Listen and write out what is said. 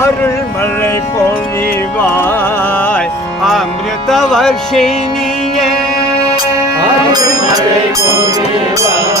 அருள் மழை பொழிவாய் அமிர்த வர்ஷினியே அருள் மழை பொழிவாய்